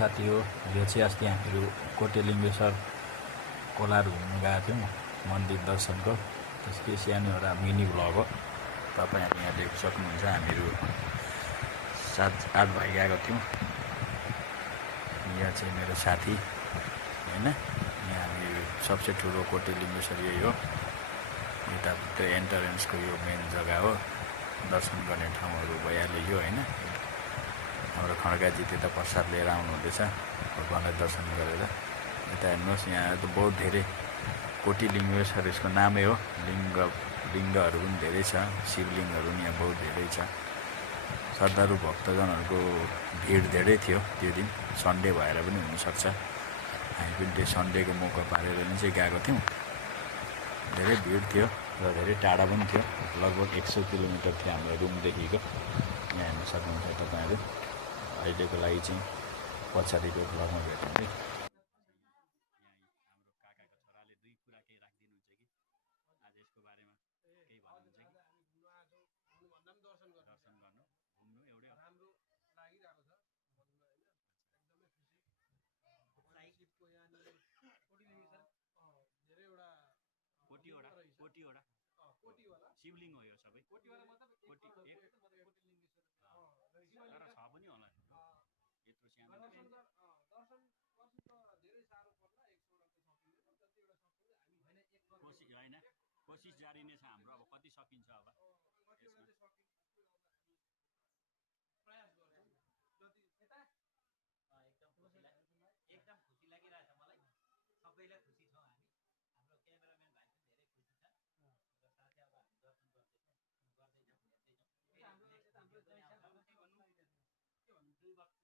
साथी हो। यो चाहिँ अस्ति हामीहरू कोटेलिङ्गेश्वर कोलार घुम्नु गएको थियौँ मन्दिर दर्शनको, त्यसकै सानो एउटा मिनी भ्लग हो। तपाईँहरू यहाँ देख्न सक्नुहुन्छ हामीहरू 7-8 भाइ गएको थियौँ। यहाँ चाहिँ मेरो साथी होइन। यहाँ हामी सबसे ठुलो कोटेलिङ्गेश्वर यही हो। यता त्यो एन्ट्रेन्सको यो मेन जग्गा हो, दर्शन गर्ने ठाउँहरू भइहाल्यो यो होइन। हाम्रो खड्काजी त्यता प्रसाद लिएर आउनुहुँदैछ भगवान्लाई दर्शन गरेर। यता हेर्नुहोस् यहाँ त बहुत धेरै कोटिलिङ्गेश्वर यसको नामै हो। लिङ्गहरू पनि धेरै छ, शिवलिङ्गहरू पनि यहाँ बहुत धेरै छ। श्रद्धालु भक्तजनहरूको भिड धेरै थियो त्यो दिन, सन्डे भएर पनि हुनसक्छ। हामी पनि त्यो सन्डेको मौका पारेर चाहिँ गएको थियौँ। धेरै भिड थियो र धेरै टाढा पनि थियो, लगभग 100 किलोमिटर थियो हाम्रो रुमदेखिको। यहाँ हेर्न सक्नुहुन्छ तपाईँहरू। अहिलेको लागि चाहिँ पछाडिको भ्लगमा भेटौँ है। कोटीवटा शिवलिङ्ग हो यो सबै। कोटीवटा मतलब कोटी एक तर छ पनि होला नि यत्रो सानो दर्शन त धेरै साह्रो पर्ला। 100 वटा त सकिँदैन, जतिवटा सक्छ हामी होइन। होइन कोसिस जारी नै छ हाम्रो, अब कति सकिन्छ अब यसमा प्रयास गर्छौँ जति यता एकदम खुसी लागिरहेछ मलाई। सबैलाई खुसी छौँ हामी। हाम्रो क्यामेराम्यान भाइ पनि धेरै खुसी छ र साथै अब हामी दर्शन गर्दैछौँ। हाम्रो 2 वर्ष